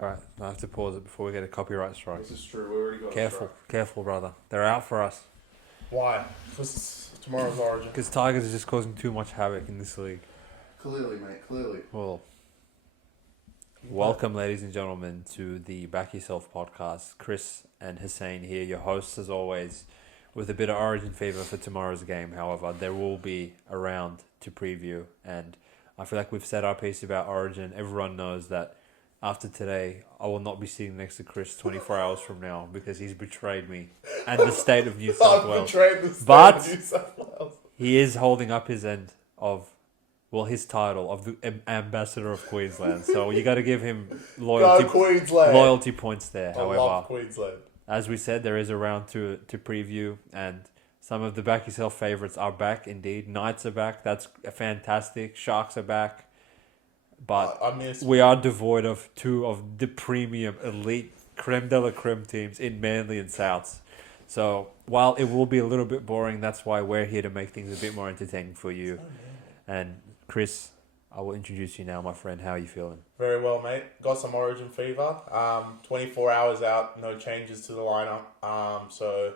All right, I have to pause it before we get a copyright strike. This is true. We already got Careful, brother. They're out for us. Why? Because tomorrow's Origin. Because Tigers are just causing too much havoc in this league. Clearly, mate. Clearly. Well, welcome, ladies and gentlemen, to the Back Yourself Podcast. Chris and Hussein here, your hosts as always, with a bit of Origin fever for tomorrow's game. However, there will be a round to preview, and I feel like we've said our piece about Origin. Everyone knows that after today, I will not be sitting next to Chris 24 hours from now because he's betrayed me and the state of New South Wales. But he is holding up his end of, well, his title of the Ambassador of Queensland. So you got to give him loyalty points there. I love Queensland. As we said, there is a round to preview, and some of the Back Yourself favourites are back indeed. Knights are back. That's fantastic. Sharks are back. But we are devoid of two of the premium elite creme de la creme teams in Manly and Souths. So while it will be a little bit boring, that's why we're here to make things a bit more entertaining for you. And Chris, I will introduce you now, my friend. How are you feeling? Very well, mate. Got some Origin fever. 24 hours out, no changes to the lineup. So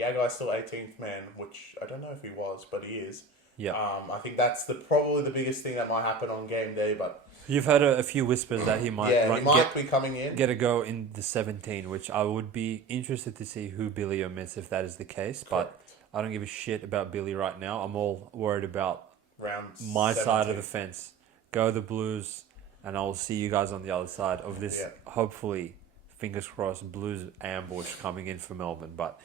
Gagai's still 18th man, which I don't know if he was, but he is. Yeah. I think that's probably the biggest thing that might happen on game day, but you've heard a few whispers that he might be coming in. Get a go in the 17, which I would be interested to see who Billy omits if that is the case. Correct. But I don't give a shit about Billy right now. I'm all worried about my 17. Side of the fence. Go the Blues, and I will see you guys on the other side of this, hopefully, fingers crossed, Blues ambush coming in for Melbourne. But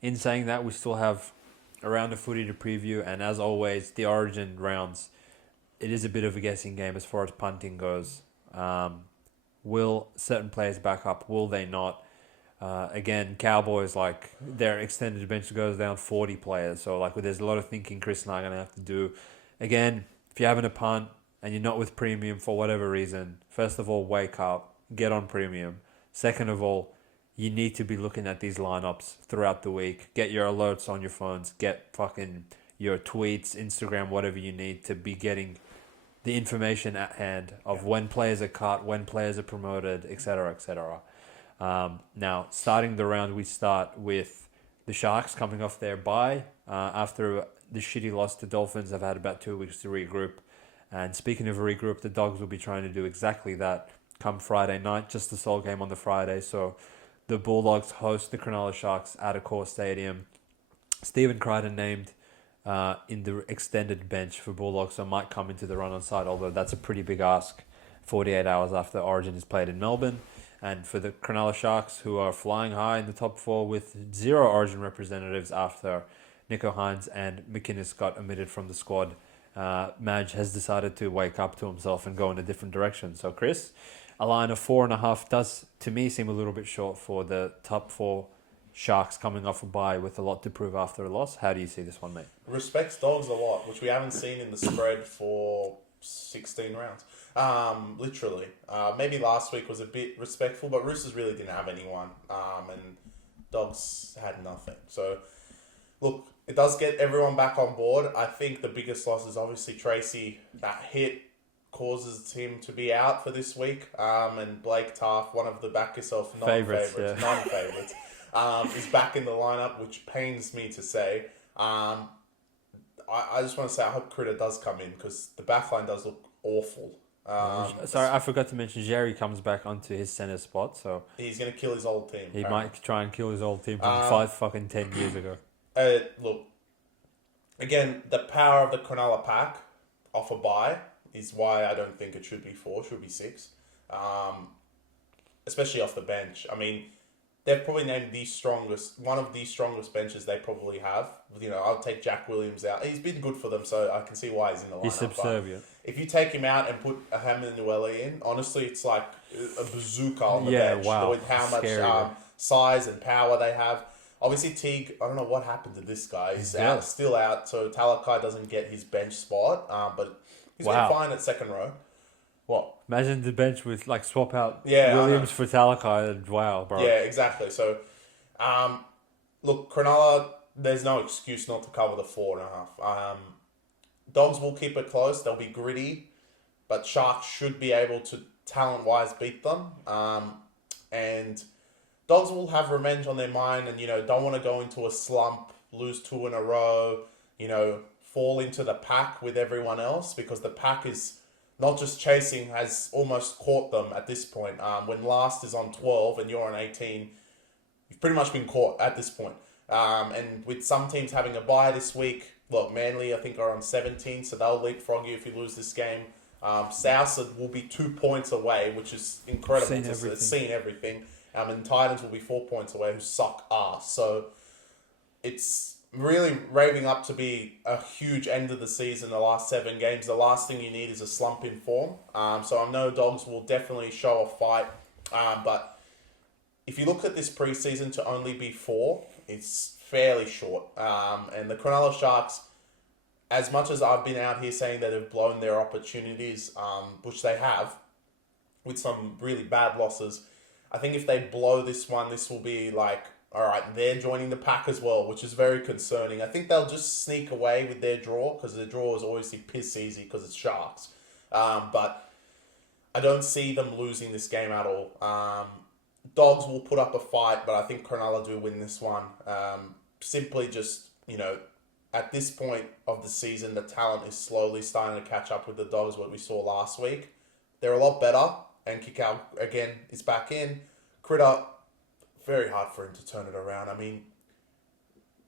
in saying that, we still have a round of footy to preview, and as always, the Origin rounds, it is a bit of a guessing game as far as punting goes. Will certain players back up? Will they not? Again, Cowboys, their extended bench goes down 40 players. So, there's a lot of thinking Chris and I are going to have to do. Again, if you're having a punt and you're not with premium for whatever reason, first of all, wake up, get on premium. Second of all, you need to be looking at these lineups throughout the week. Get your alerts on your phones. Get fucking your tweets, Instagram, whatever you need to be getting the information at hand of when players are cut, when players are promoted, etc., etc. Now, starting the round, we start with the Sharks coming off their bye after the shitty loss to Dolphins. They've had about 2 weeks to regroup. And speaking of regroup, the Dogs will be trying to do exactly that come Friday night, just the sole game on the Friday. So the Bulldogs host the Cronulla Sharks at Accor Stadium. Stephen Crichton named in the extended bench for Bulldogs, so might come into the run on side, although that's a pretty big ask 48 hours after Origin is played in Melbourne. And for the Cronulla Sharks, who are flying high in the top 4 with 0 Origin representatives after Nico Hines and McInnes got omitted from the squad, Madge has decided to wake up to himself and go in a different direction. So Chris, a line of 4.5 does, to me, seem a little bit short for the top 4 Sharks coming off a bye with a lot to prove after a loss. How do you see this one, mate? Respects Dogs a lot, which we haven't seen in the spread for 16 rounds. Literally. Maybe last week was a bit respectful, but Roosters really didn't have anyone. And Dogs had nothing. So, look, it does get everyone back on board. I think the biggest loss is obviously Tracy. That hit causes him to be out for this week. And Blake Taft, one of the Back Yourself non-favourites, is back in the lineup, which pains me to say. I just want to say I hope Critter does come in because the backline does look awful. Sorry, I forgot to mention Jerry comes back onto his centre spot, so he's going to kill his old team. He might try and kill his old team from 10 years ago. Look, again, the power of the Cronulla pack off a bye is why I don't think it should be 4, should be 6. Especially off the bench. I mean, they've probably named one of the strongest benches they probably have. I'll take Jack Williams out. He's been good for them, so I can see why he's in the lineup. He's subservient. If you take him out and put a Hamlin-Nuella in, honestly, it's like a bazooka on the bench. Wow. With how much size and power they have. Obviously, Teague, I don't know what happened to this guy. He's still out, so Talakai doesn't get his bench spot, but he's been fine at second row. What? Imagine the bench with swap out Williams for Talakai. Wow, bro. Yeah, exactly. So, look, Cronulla, there's no excuse not to cover the 4.5. Dogs will keep it close. They'll be gritty, but Sharks should be able to talent-wise beat them. And Dogs will have revenge on their mind and, don't want to go into a slump, lose 2 in a row, fall into the pack with everyone else, because the pack is not just chasing, has almost caught them at this point. When last is on 12 and you're on 18, you've pretty much been caught at this point. And with some teams having a bye this week, look, Manly I think are on 17, so they'll leapfrog you if you lose this game. South will be 2 points away, which is incredible. It's seen everything. And Titans will be 4 points away, who suck ass. So it's really raving up to be a huge end of the season, the last 7 games. The last thing you need is a slump in form. So I know Dogs will definitely show a fight. But if you look at this preseason to only be 4, it's fairly short. And the Cronulla Sharks, as much as I've been out here saying that they've blown their opportunities, which they have, with some really bad losses, I think if they blow this one, this will be like, all right, they're joining the pack as well, which is very concerning. I think they'll just sneak away with their draw, because their draw is obviously piss easy because it's Sharks. But I don't see them losing this game at all. Dogs will put up a fight, but I think Cronulla do win this one. Simply just, at this point of the season, the talent is slowly starting to catch up with the Dogs, what we saw last week. They're a lot better, and Kikau, again, is back in. Critter, very hard for him to turn it around. I mean,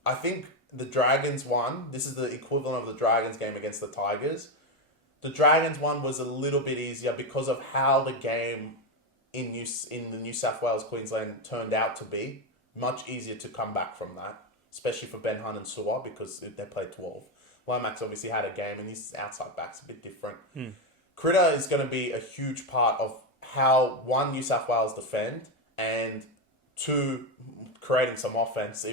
I think the Dragons won. This is the equivalent of the Dragons game against the Tigers. The Dragons one was a little bit easier because of how the game in the New South Wales, Queensland turned out to be. Much easier to come back from that, especially for Ben Hunt and Suwa, because they played 12. Lomax obviously had a game, and his outside back's a bit different. Critter is going to be a huge part of how, one, New South Wales defend, and 2, creating some offense.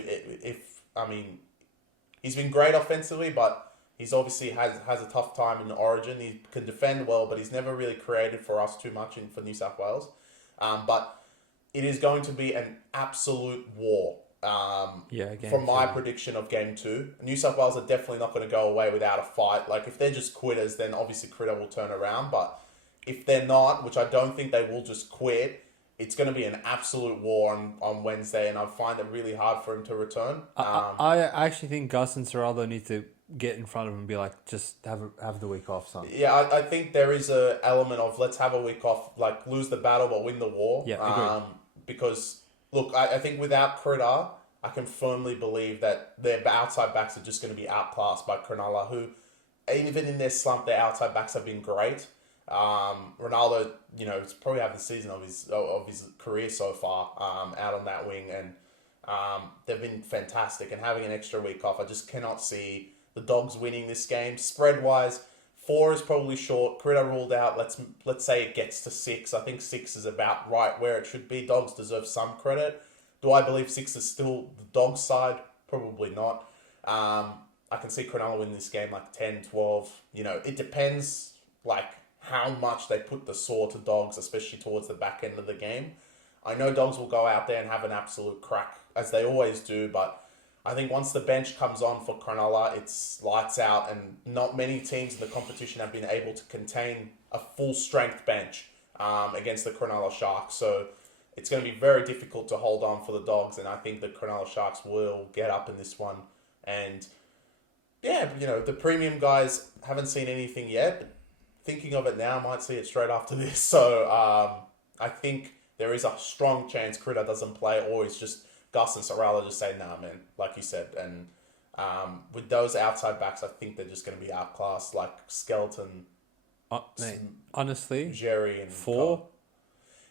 He's been great offensively, but he's obviously has a tough time in the Origin. He can defend well, but he's never really created for us too much for New South Wales. But it is going to be an absolute war. From my prediction of Game 2. New South Wales are definitely not going to go away without a fight. Like, if they're just quitters, then obviously Critter will turn around. But if they're not, which I don't think they will just quit, it's going to be an absolute war on Wednesday, and I find it really hard for him to return. I actually think Gus and Serraldo need to get in front of him and be like, just have the week off, son. Yeah, I think there is an element of let's have a week off, like lose the battle but win the war. Yeah, agreed. Because, look, I think without Critter, I can firmly believe that their outside backs are just going to be outclassed by Cronulla, who, even in their slump, their outside backs have been great. Ronaldo, he's probably having the season of his career so far, out on that wing, and they've been fantastic. And having an extra week off, I just cannot see the Dogs winning this game. Spread wise, 4 is probably short. Critter ruled out. Let's say it gets to 6. I think 6 is about right where it should be. Dogs deserve some credit. Do I believe 6 is still the Dogs' side? Probably not. I can see Cronulla win this game like 10, 12. It depends how much they put the saw to Dogs, especially towards the back end of the game. I know Dogs will go out there and have an absolute crack, as they always do, but I think once the bench comes on for Cronulla, it's lights out, and not many teams in the competition have been able to contain a full-strength bench against the Cronulla Sharks. So it's going to be very difficult to hold on for the Dogs, and I think the Cronulla Sharks will get up in this one. And, yeah, the premium guys haven't seen anything yet, but thinking of it now, I might see it straight after this. So I think there is a strong chance Critter doesn't play, or it's just Gus and Serraldo just say, nah, man, like you said. And with those outside backs, I think they're just going to be outclassed, like Skeleton, mate, honestly, Jerry, and 4.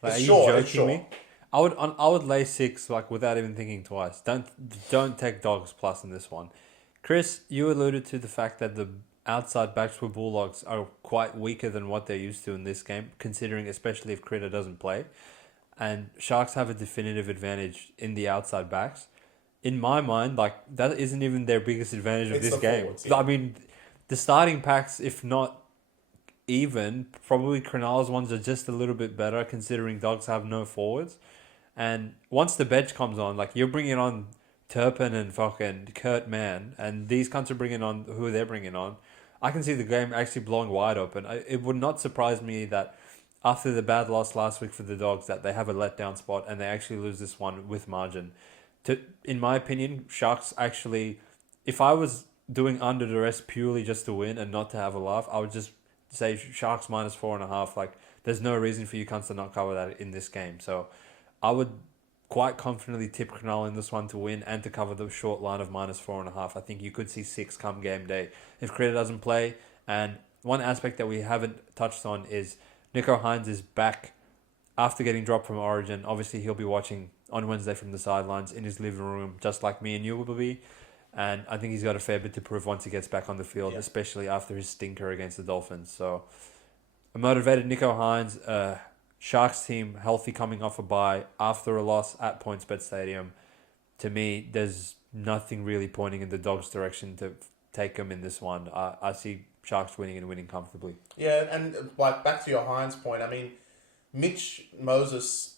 Like, are you short, joking me? I would lay 6 without even thinking twice. Don't take Dogs plus in this one. Chris, you alluded to the fact that the outside backs for Bulldogs are quite weaker than what they're used to in this game, considering especially if Critter doesn't play. And Sharks have a definitive advantage in the outside backs. In my mind, that isn't even their biggest advantage of this game. Forwards, yeah. I mean, the starting packs, if not even, probably Cronulla's ones are just a little bit better, considering Dogs have no forwards. And once the bench comes on, you're bringing on Turpin and fucking Kurt Mann, and these cunts are bringing on who they're bringing on. I can see the game actually blowing wide open. It would not surprise me that after the bad loss last week for the Dogs, that they have a letdown spot and they actually lose this one with margin. In my opinion, Sharks actually, if I was doing under duress purely just to win and not to have a laugh, I would just say Sharks minus 4.5. Like, there's no reason for you cunts to not cover that in this game. So I would quite confidently tip Cronulla in this one to win and to cover the short line of minus 4.5. I think you could see 6 come game day if Critter doesn't play. And one aspect that we haven't touched on is Nico Hines is back after getting dropped from Origin. Obviously, he'll be watching on Wednesday from the sidelines in his living room, just like me and you will be. And I think he's got a fair bit to prove once he gets back on the field, especially after his stinker against the Dolphins. So, a motivated Nico Hines, Sharks team healthy coming off a bye after a loss at PointsBet Stadium. To me, there's nothing really pointing in the Dogs' direction to take them in this one. I see Sharks winning and winning comfortably. Yeah, and like back to your Hines point, I mean, Mitch Moses,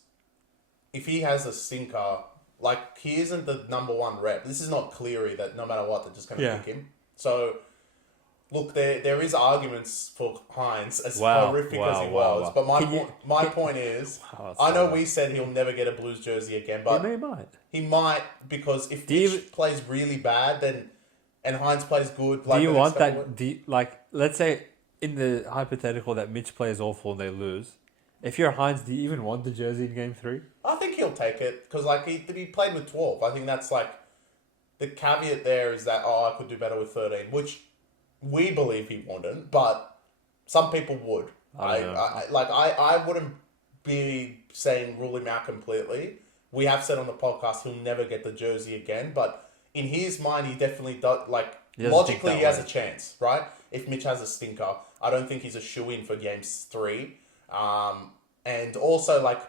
if he has a stinker, like, he isn't the number one rep. This is not Cleary that no matter what, they're just going to pick him. So, look, there is arguments for Hines, as horrific as he was. But my point is, I know we said he'll never get a Blues jersey again, but he might, because if Mitch plays really bad, then and Hines plays good. Like, do you want that? Let's say in the hypothetical that Mitch plays awful and they lose. If you're Hines, do you even want the jersey in Game 3? I think he'll take it because, like, he played with 12. I think that's, like, the caveat there is that, I could do better with 13, which we believe he wouldn't, but some people would. I wouldn't be saying rule him out completely. We have said on the podcast he'll never get the jersey again, but in his mind, he definitely does. Like, logically, he has a chance, right? If Mitch has a stinker, I don't think he's a shoo-in for Games 3. And also, like,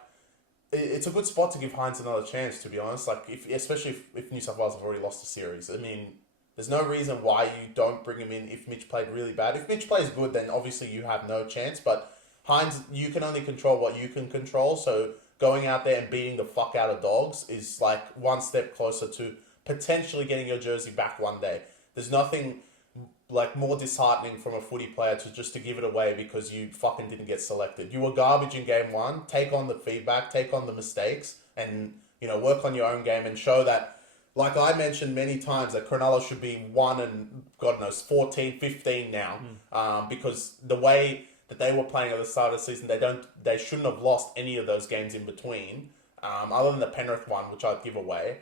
it's a good spot to give Hines another chance, to be honest. Like, especially if New South Wales have already lost the series. I mean, there's no reason why you don't bring him in if Mitch played really bad. If Mitch plays good, then obviously you have no chance. But Hines, you can only control what you can control. So going out there and beating the fuck out of Dogs is, like, one step closer to potentially getting your jersey back one day. There's nothing, like, more disheartening from a footy player to give it away because you fucking didn't get selected. You were garbage in Game 1. Take on the feedback, take on the mistakes, and, work on your own game and show that, like I mentioned many times, that Cronulla should be 1 and, God knows, 14, 15 now. Because the way that they were playing at the start of the season, they shouldn't have lost any of those games in between, other than the Penrith one, which I'd give away.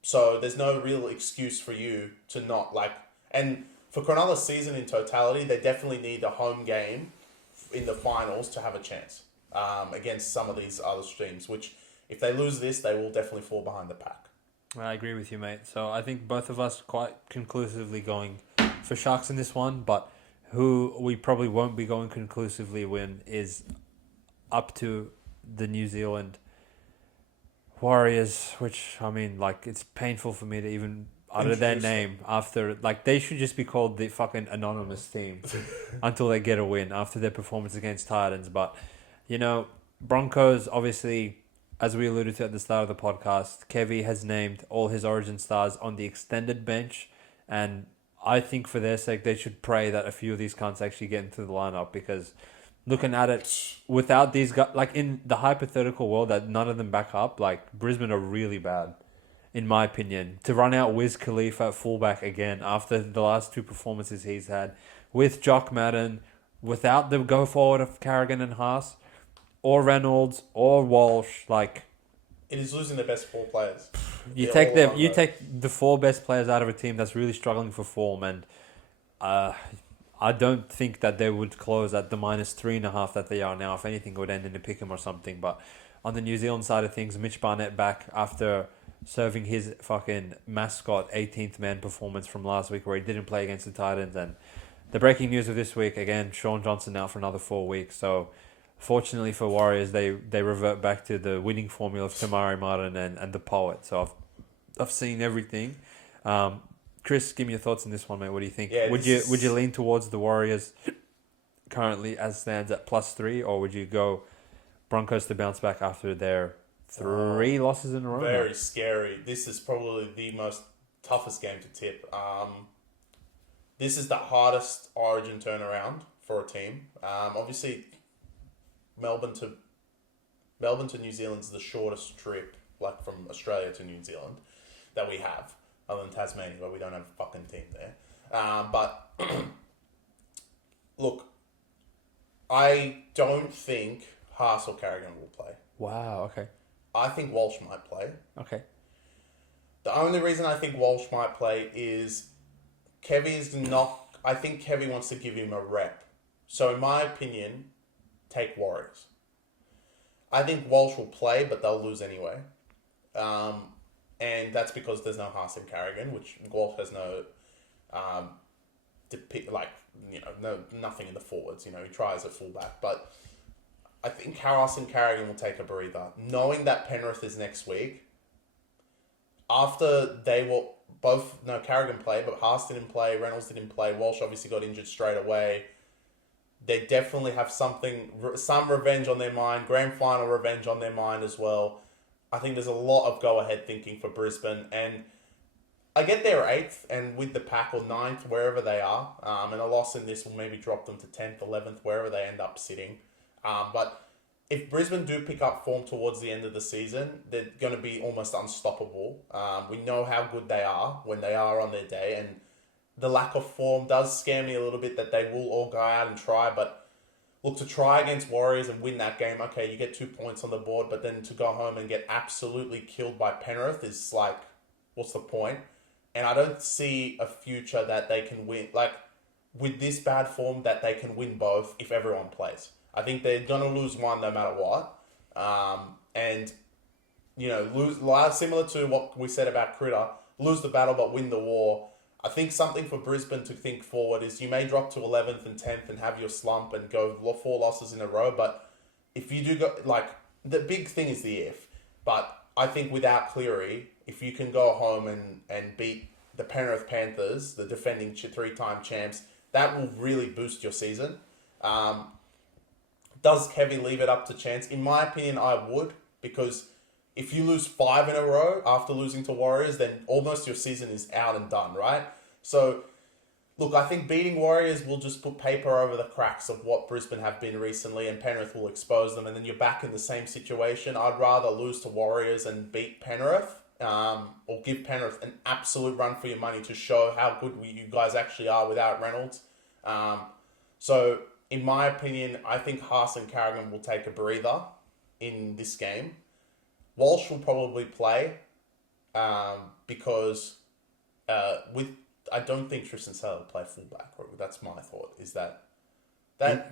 So there's no real excuse for you to not, like... And for Cronulla's season in totality, they definitely need a home game in the finals to have a chance against some of these other teams, which, if they lose this, they will definitely fall behind the pack. I agree with you, mate. So I think both of us quite conclusively going for Sharks in this one, but who we probably won't be going conclusively win is up to the New Zealand Warriors, which, I mean, like, it's painful for me to even utter their name after, like, they should just be called the fucking anonymous team until they get a win after their performance against Titans. But, Broncos, obviously, as we alluded to at the start of the podcast, Kevy has named all his Origin stars on the extended bench, and I think for their sake, they should pray that a few of these cunts actually get into the lineup, because looking at it, without these guys, like, in the hypothetical world that none of them back up, like, Brisbane are really bad, in my opinion. To run out Wiz Khalifa at fullback again after the last 2 performances he's had, with Jock Madden, without the go forward of Carrigan and Haas, or Reynolds, or Walsh, like... It is losing the best 4 players. You take the 4 best players out of a team that's really struggling for form, and I don't think that they would close at the minus 3.5 that they are now. If anything, it would end in a pick 'em or something. But on the New Zealand side of things, Mitch Barnett back after serving his fucking mascot 18th man performance from last week, where he didn't play against the Titans. And the breaking news of this week, again, Sean Johnson out for another 4 weeks. So fortunately for Warriors, they revert back to the winning formula of Tamari Martin and the poet. So I've seen everything. Chris, give me your thoughts on this one, mate. What do you think? Yeah, would you lean towards the Warriors currently as stands at +3, or would you go Broncos to bounce back after their 3 losses in a row? Very scary. This is probably the most toughest game to tip. this is the hardest Origin turnaround for a team. Obviously, Melbourne to New Zealand is the shortest trip, like from Australia to New Zealand, that we have, other than Tasmania, but we don't have a fucking team there. But look, I don't think Haas or Carrigan will play. Wow, okay. I think Walsh might play. Okay. The only reason I think Walsh might play is I think Kevy wants to give him a rep. So in my opinion, take Warriors. I think Walsh will play, but they'll lose anyway. And that's because there's no Haas and Carrigan, which Walsh has no, nothing in the forwards. He tries at fullback. But I think Haas and Carrigan will take a breather. Knowing that Penrith is next week, after they will Carrigan played, but Haas didn't play, Reynolds didn't play, Walsh obviously got injured straight away. They definitely have some revenge on their mind, grand final revenge on their mind as well. I think there's a lot of go-ahead thinking for Brisbane, and I get they're 8th, and with the pack or 9th, wherever they are, and a loss in this will maybe drop them to 10th, 11th, wherever they end up sitting. But if Brisbane do pick up form towards the end of the season, they're going to be almost unstoppable. We know how good they are when they are on their day, and the lack of form does scare me a little bit that they will all go out and try. But look, to try against Warriors and win that game, okay, you get 2 points on the board, but then to go home and get absolutely killed by Penrith is like, what's the point? And I don't see a future that they can win, like, with this bad form, that they can win both if everyone plays. I think they're going to lose one no matter what. Lose similar to what we said about Critter, lose the battle but win the war. I think something for Brisbane to think forward is you may drop to 11th and 10th and have your slump and go 4 losses in a row, but if you do go, like, the big thing is the if, but I think without Cleary, if you can go home and beat the Penrith Panthers, the defending 3-time champs, that will really boost your season. Does Kevy leave it up to chance? In my opinion, I would, because if you lose 5 in a row after losing to Warriors, then almost your season is out and done, right? So, look, I think beating Warriors will just put paper over the cracks of what Brisbane have been recently, and Penrith will expose them, and then you're back in the same situation. I'd rather lose to Warriors and beat Penrith, or give Penrith an absolute run for your money to show how good you guys actually are without Reynolds. So, in my opinion, I think Haas and Carrigan will take a breather in this game. Walsh will probably play because I don't think Tristan Saylor will play fullback. That's my thought. Is that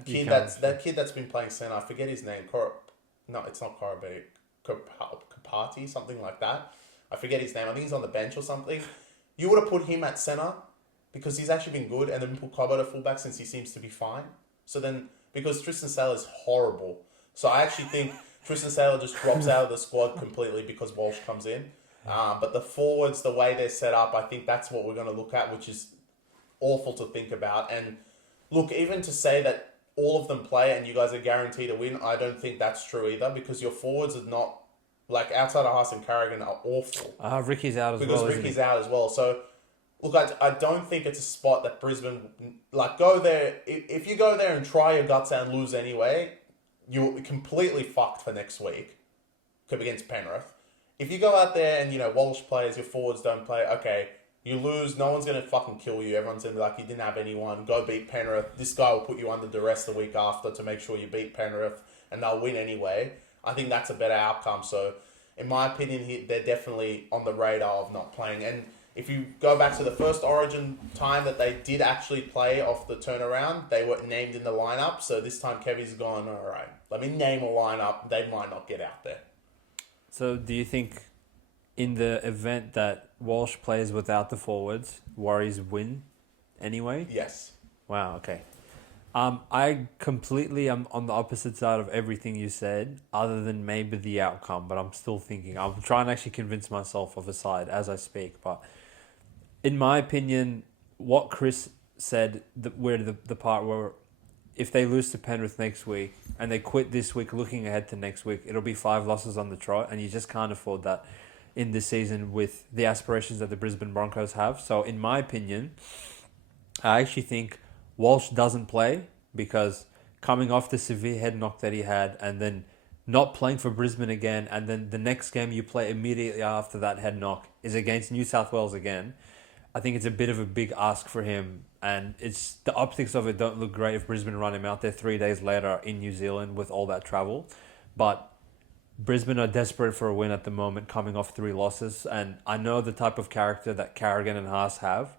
kid that's been playing centre? I forget his name. It's not Korobeti. Kapati, something like that. I forget his name. I think he's on the bench or something. You would have put him at centre because he's actually been good, and then put Cobb at fullback since he seems to be fine. So then, because Tristan Saylor is horrible, so I actually think Tristan Saylor just drops out of the squad completely because Walsh comes in. But the forwards, the way they're set up, I think that's what we're going to look at, which is awful to think about. And look, even to say that all of them play and you guys are guaranteed to win, I don't think that's true either, because your forwards are not, like, outside of Haas and Carrigan, are awful. Ricky's out as well. Because Ricky's out as well. So, look, I don't think it's a spot that Brisbane, like, go there. If you go there and try your guts out and lose anyway, you're completely fucked for next week against Penrith. If you go out there and, Walsh plays, your forwards don't play, okay, you lose, no one's going to fucking kill you. Everyone's going to be like, you didn't have anyone, go beat Penrith. This guy will put you under duress the week after to make sure you beat Penrith, and they'll win anyway. I think that's a better outcome. So, in my opinion, they're definitely on the radar of not playing. And if you go back to the first Origin time that they did actually play off the turnaround, they were named in the lineup. So this time Kevy's gone, all right, let me name a lineup. They might not get out there. So do you think in the event that Walsh plays without the forwards, Warriors win anyway? Yes. Wow, okay. I completely am on the opposite side of everything you said, other than maybe the outcome, but I'm still thinking. I'm trying to actually convince myself of a side as I speak, but in my opinion, what Chris said, where the part where if they lose to Penrith next week and they quit this week looking ahead to next week, it'll be 5 losses on the trot, and you just can't afford that in this season with the aspirations that the Brisbane Broncos have. So in my opinion, I actually think Walsh doesn't play because coming off the severe head knock that he had and then not playing for Brisbane again, and then the next game you play immediately after that head knock is against New South Wales again. I think it's a bit of a big ask for him, and it's the optics of it don't look great if Brisbane run him out there 3 days later in New Zealand with all that travel. But Brisbane are desperate for a win at the moment, coming off 3 losses, and I know the type of character that Carrigan and Haas have,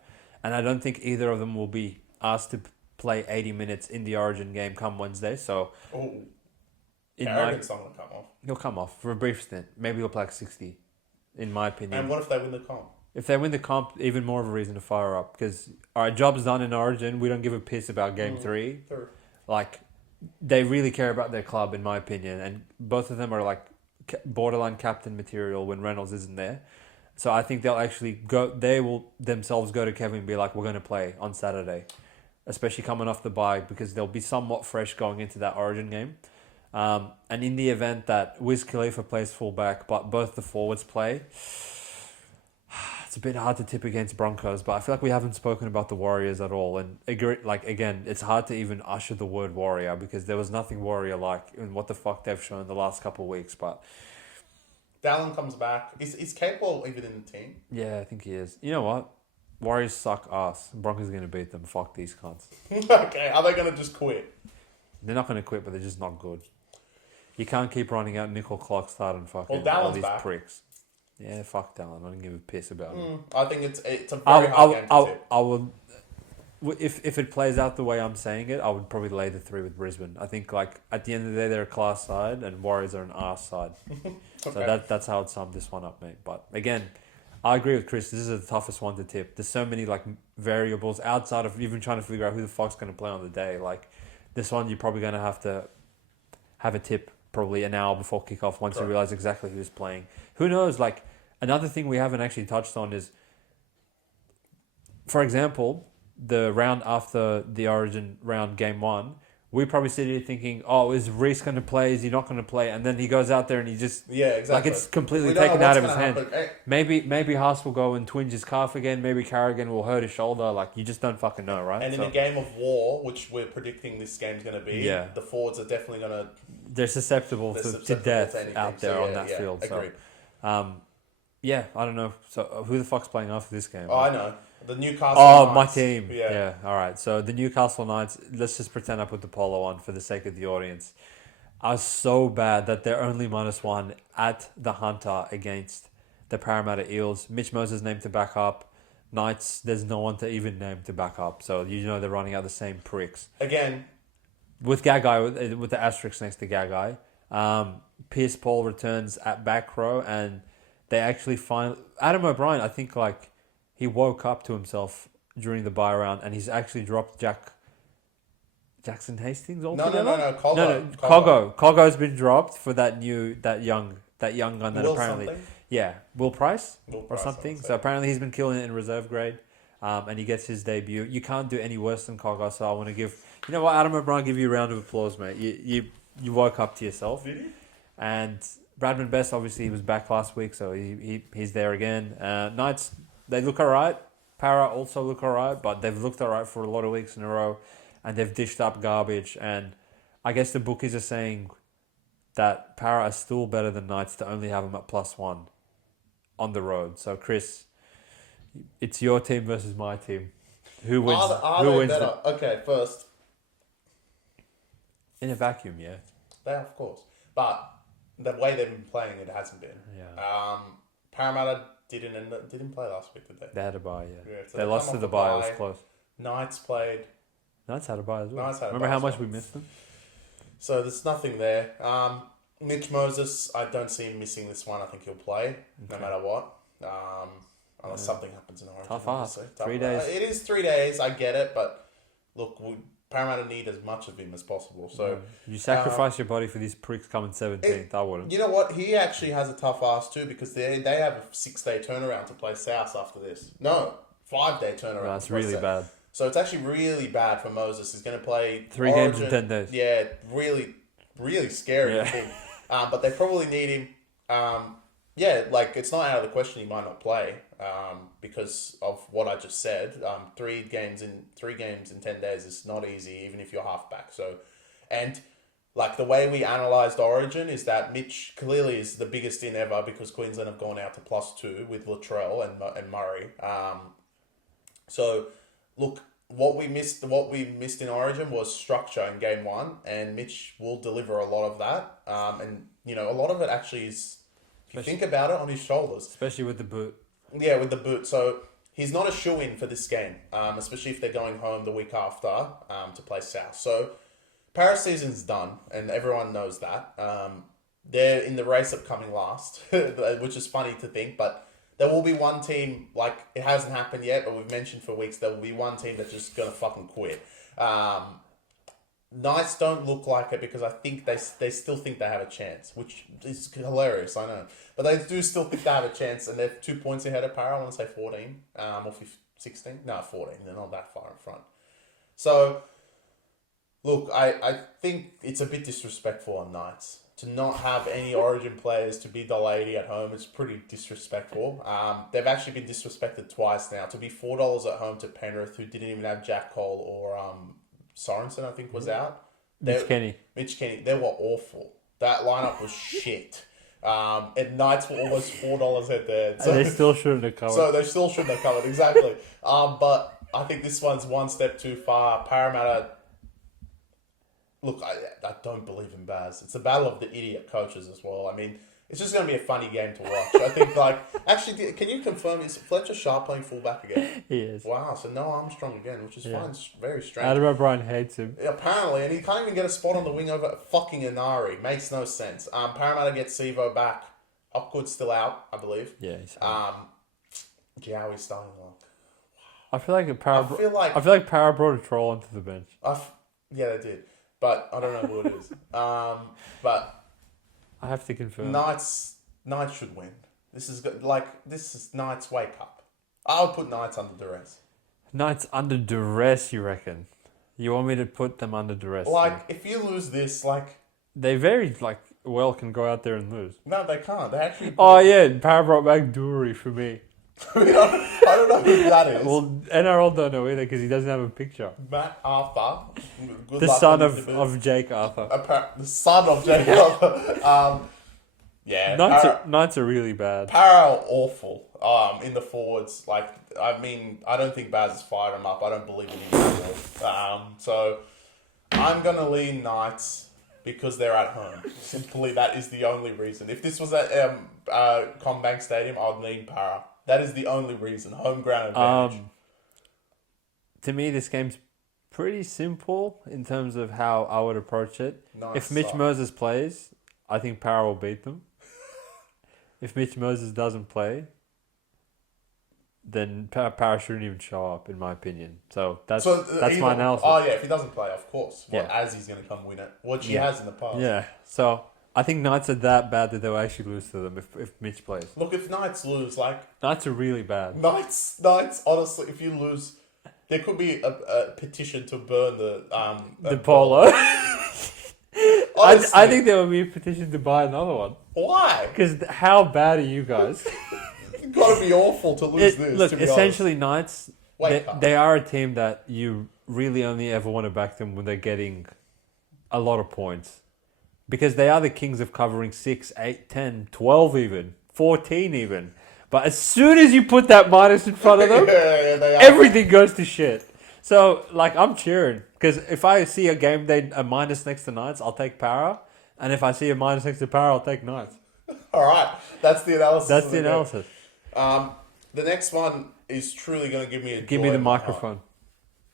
and I don't think either of them will be asked to play 80 minutes in the Origin game come Wednesday. So, Carrigan's not going to come off. He'll come off for a brief stint. Maybe he'll play like 60, in my opinion. And what if they win the comp? If they win the comp, even more of a reason to fire up. Because, all right, job's done in Origin. We don't give a piss about Game 3. Sure. Like, they really care about their club, in my opinion. And both of them are, like, borderline captain material when Reynolds isn't there. So I think they'll actually go... They will themselves go to Kevin and be like, we're going to play on Saturday. Especially coming off the bye, because they'll be somewhat fresh going into that Origin game. And in the event that Wiz Khalifa plays fullback, but both the forwards play... It's a bit hard to tip against Broncos, but I feel like we haven't spoken about the Warriors at all. And again, it's hard to even usher the word Warrior because there was nothing Warrior-like in what the fuck they've shown the last couple of weeks. But Dallin comes back. Is Capewell even in the team? Yeah, I think he is. You know what? Warriors suck ass. Broncos are going to beat them. Fuck these cunts. Okay, are they going to just quit? They're not going to quit, but they're just not good. You can't keep running out nickel clock starting fucking all these pricks. Yeah, fuck Dallin. I don't give a piss about him. I think it's a very hard game to tip. I would, if it plays out the way I'm saying it, I would probably lay the 3 with Brisbane. I think like at the end of the day, they're a class side and Warriors are an arse side. Okay. So that's how I'd sum this one up, mate. But again, I agree with Chris. This is the toughest one to tip. There's so many like variables outside of even trying to figure out who the fuck's going to play on the day. Like this one, you're probably going to have a tip probably an hour before kickoff once you realize exactly who's playing. Who knows? Like another thing we haven't actually touched on is, for example, the round after the Origin round, game 1, we probably sit here thinking, oh, is Reece going to play? Is he not going to play? And then he goes out there and he just... Yeah, exactly. Like it's completely taken out of his hand. Maybe Haas will go and twinge his calf again. Maybe Carrigan will hurt his shoulder. Like, you just don't fucking know, right? And in a game of war, which we're predicting this game's going to be, the forwards are definitely going to... They're susceptible to death out there on that field. Agreed. So, yeah, I don't know. So who the fuck's playing after this game? Oh, I know. The Newcastle Knights. My team. Yeah. All right. So the Newcastle Knights, let's just pretend I put the polo on for the sake of the audience, are so bad that they're only -1 at the Hunter against the Parramatta Eels. Mitch Moses named to back up. Knights, there's no one to even name to back up. So you know they're running out the same pricks. Again. With Gagai, with the asterisk next to Gagai. Pierce Paul returns at back row and they actually find... Adam O'Brien, I think like... He woke up to himself during the bye round, and he's actually dropped Jackson Hastings altogether. No. Coggo. Coggo's been dropped for that young gun that Will apparently, something? Will Price or something. So apparently he's been killing it in reserve grade, and he gets his debut. You can't do any worse than Coggo. So I want to give Adam O'Brien, give you a round of applause, mate. You woke up to yourself. Did he? And Bradman Best, obviously he was back last week, so he's there again. Knights. They look alright. Para also look alright, but they've looked alright for a lot of weeks in a row, and they've dished up garbage. And I guess the bookies are saying that Para are still better than Knights to only have them at +1 on the road. So Chris, it's your team versus my team. Who wins? Who wins better? Okay, first. In a vacuum, yeah. They are, of course, but the way they've been playing, it hasn't been. Yeah. Parramatta didn't play last week, did they? They had a bye, yeah. So they lost to the bye. It was close. Knights played. Knights had a bye as well. Knights had a Remember bye how as much well. we missed them? So there's nothing there. Mitch Moses, I don't see him missing this one. I think he'll play no matter what. Unless something happens in Origin. Tough ask. 3 days. It is 3 days. I get it, but look, Parramatta need as much of him as possible. So you sacrifice your body for these pricks coming 17th. I wouldn't. You know what? He actually has a tough ask too because they have a 6-day turnaround to play South after this. No, 5-day turnaround. That's really bad. So it's actually really bad for Moses. He's going to play 3 games in 10 days. Yeah, really, really scary. Yeah. Thing. But they probably need him. Yeah, like, it's not out of the question he might not play because of what I just said. 3 games in 10 days is not easy, even if you're halfback. So, and like the way we analysed Origin is that Mitch clearly is the biggest in ever because Queensland have gone out to +2 with Latrell and Murray. So, look, what we missed in Origin was structure in game 1, and Mitch will deliver a lot of that. And you know, a lot of it actually is, if you think about it, on his shoulders, especially with the boot. Yeah, with the boot. So he's not a shoe-in for this game, especially if they're going home the week after to play South. So Paris season's done, and everyone knows that. They're in the race of coming last, which is funny to think, but there will be one team, like, it hasn't happened yet, but we've mentioned for weeks, there will be one team that's just going to fucking quit. Knights don't look like it because I think they still think they have a chance, which is hilarious, I know. But they do still think they have a chance, and they're 2 points ahead of Para. I want to say 14 or 16. No, 14. They're not that far in front. So, look, I think it's a bit disrespectful on Knights. To not have any Origin players to be the lady at home is pretty disrespectful. They've actually been disrespected twice now. To be $4 at home to Penrith, who didn't even have Jack Cole or Sorensen, I think, was out. Mitch Kenny. They were awful. That lineup was shit. And Knights were almost $4 at there. So they still shouldn't have covered. Exactly. But I think this one's one step too far. Parramatta. Look, I don't believe in Baz. It's a battle of the idiot coaches as well. I mean, it's just going to be a funny game to watch. I think, like, actually, can you confirm, is Fletcher Sharp playing fullback again? He is. Wow, so no Armstrong again, which is fine. It's very strange. Adam O'Brien hates him. Apparently, and he can't even get a spot on the wing over fucking Inari. Makes no sense. Parramatta gets Sevo back. Hopgood's still out, I believe. Yeah, he's Jowi's starting long. I feel like Para brought a troll onto the bench. Yeah, they did. But I don't know who it is. But I have to confirm. Knights should win. This is Knights wake up. I'll put Knights under duress. Knights under duress, you reckon? You want me to put them under duress? Like, if you lose this, like, they very well can go out there and lose. No, they can't. They actually. Oh yeah, Para brought back Dury for me. I don't know who that is. Well, NRL don't know either because he doesn't have a picture. Matt Arthur. The son of Jake Arthur. The son of Jake Arthur. Yeah. Knights are really bad. Para are awful in the forwards. Like, I mean, I don't think Baz has fired him up. I don't believe in him at all. So, I'm going to lean Knights because they're at home. Simply, that is the only reason. If this was at Combank Stadium, I would lean Para. That is the only reason. Home ground advantage. To me, this game's pretty simple in terms of how I would approach it. If Mitch Moses plays, I think Para will beat them. If Mitch Moses doesn't play, then Para shouldn't even show up, in my opinion. So that's my analysis. Oh, yeah, if he doesn't play, of course. Yeah. As he's going to come win it, which he has in the past. Yeah, so I think Knights are that bad that they'll actually lose to them if Mitch plays. Look, if Knights lose, Knights are really bad. Knights, honestly, if you lose, there could be a petition to burn the polo. I think there will be a petition to buy another one. Why? Because how bad are you guys? You've got to be awful to lose this. Look, essentially, Knights, they are a team that you really only ever want to back them when they're getting a lot of points. Because they are the kings of covering 6, 8, 10, 12 even, 14 even. But as soon as you put that minus in front of them, everything goes to shit. So, I'm cheering. Because if I see a game day, a minus next to Knights, I'll take Para. And if I see a minus next to Para, I'll take Knights. All right. That's the analysis. That's the analysis. The next one is truly going to give me Give me the microphone.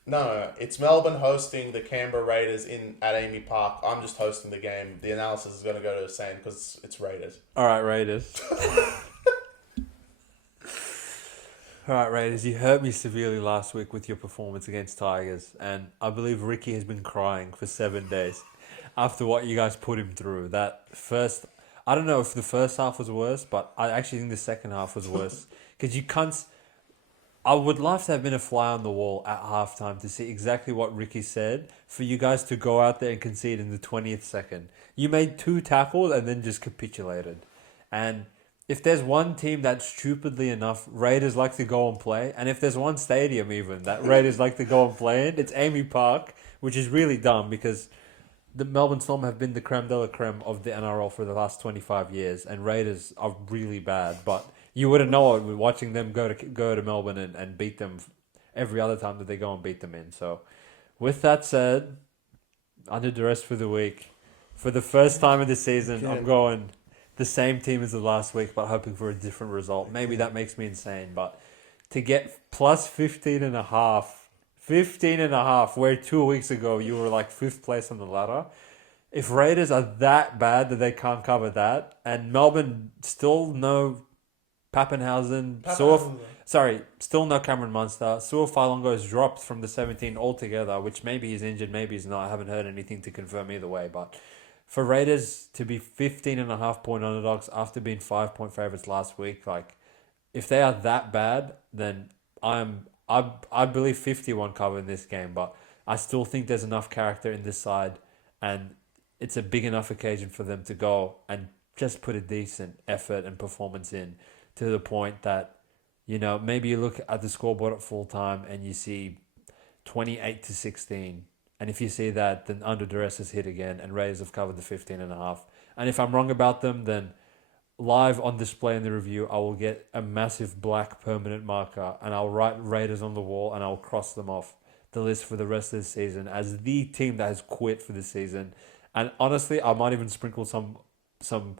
No, it's Melbourne hosting the Canberra Raiders at Amy Park. I'm just hosting the game. The analysis is going to go to Hussein because it's Raiders. All right, Raiders. All right, Raiders, you hurt me severely last week with your performance against Tigers, and I believe Ricky has been crying for 7 days after what you guys put him through. I don't know if the first half was worse, but I actually think the second half was worse. Because you can't... I would love to have been a fly on the wall at halftime to see exactly what Ricky said for you guys to go out there and concede in the 20th second. You made 2 tackles and then just capitulated. And if there's one team that stupidly enough Raiders like to go and play, and if there's one stadium even that Raiders like to go and play in, it's Amy Park, which is really dumb because the Melbourne Storm have been the creme de la creme of the NRL for the last 25 years, and Raiders are really bad. But you wouldn't know it with watching them go to Melbourne and beat them every other time that they go and beat them in. So, with that said, under duress for the week, for the first time in the season, I'm going the same team as the last week, but hoping for a different result. Maybe that makes me insane, but to get plus 15.5, where 2 weeks ago you were like 5th place on the ladder. If Raiders are that bad that they can't cover that, and Melbourne still no Pappenhausen, still no Cameron Munster. Sua Failongo is dropped from the 17 altogether, which maybe he's injured, maybe he's not. I haven't heard anything to confirm either way, but for Raiders to be 15.5-point underdogs after being 5-point favourites last week, like if they are that bad, then I believe 51 cover in this game, but I still think there's enough character in this side, and it's a big enough occasion for them to go and just put a decent effort and performance in to the point that, you know, maybe you look at the scoreboard at full time and you see 28-16. And if you see that, then under duress is hit again and Raiders have covered the 15.5. And if I'm wrong about them, then live on display in the review, I will get a massive black permanent marker and I'll write Raiders on the wall and I'll cross them off the list for the rest of the season as the team that has quit for the season. And honestly, I might even sprinkle some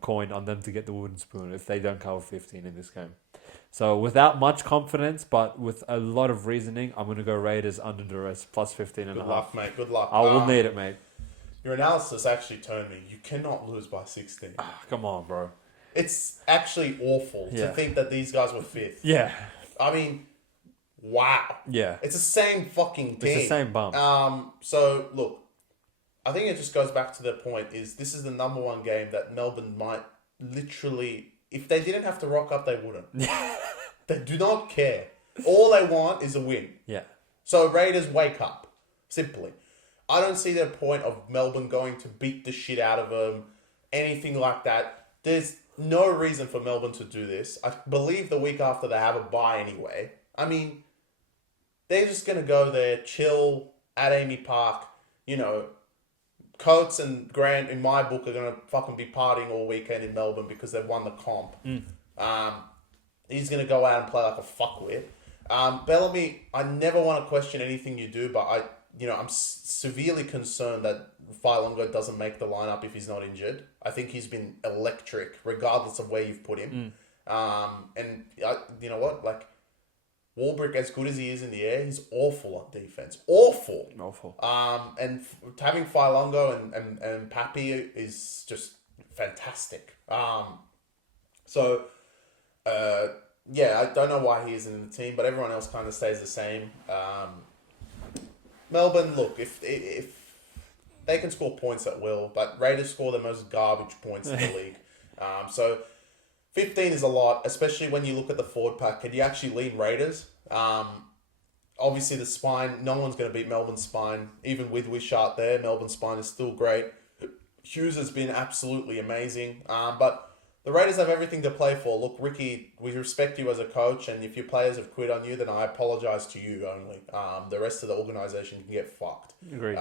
coin on them to get the wooden spoon if they don't cover 15 in this game. So without much confidence, but with a lot of reasoning, I'm going to go Raiders under duress plus 15.5. Good luck, mate. Good luck. I will need it, mate. Your analysis actually turned me. You cannot lose by 16. Come on, bro. It's actually awful to think that these guys were 5th. Yeah. I mean, wow. Yeah. It's the same fucking team. It's the same bum. So, look, I think it just goes back to the point is this is the number one game that Melbourne might literally... If they didn't have to rock up, they wouldn't. They do not care. All they want is a win. Yeah. So Raiders, wake up. Simply. I don't see the point of Melbourne going to beat the shit out of them. Anything like that. There's no reason for Melbourne to do this. I believe the week after they have a bye anyway. I mean, they're just going to go there, chill at Amy Park. You know, Coates and Grant, in my book, are going to fucking be partying all weekend in Melbourne because they've won the comp. He's going to go out and play like a fuckwit. Bellamy, I never want to question anything you do, but I'm severely concerned that Failongo doesn't make the lineup if he's not injured. I think he's been electric, regardless of where you've put him. And you know what? Like, Warbrick, as good as he is in the air, he's awful on defense. Awful. And having Failongo and Pappy is just fantastic. I don't know why he isn't in the team, but everyone else kind of stays the same. Melbourne, look, if they can score points at will, but Raiders score the most garbage points in the league. So 15 is a lot, especially when you look at the forward pack. Can you actually lean Raiders? Obviously, the spine, no one's going to beat Melbourne's spine. Even with Wishart there, Melbourne's spine is still great. Hughes has been absolutely amazing. But the Raiders have everything to play for. Look, Ricky, we respect you as a coach, and if your players have quit on you, then I apologise to you only. The rest of the organisation can get fucked. Agreed.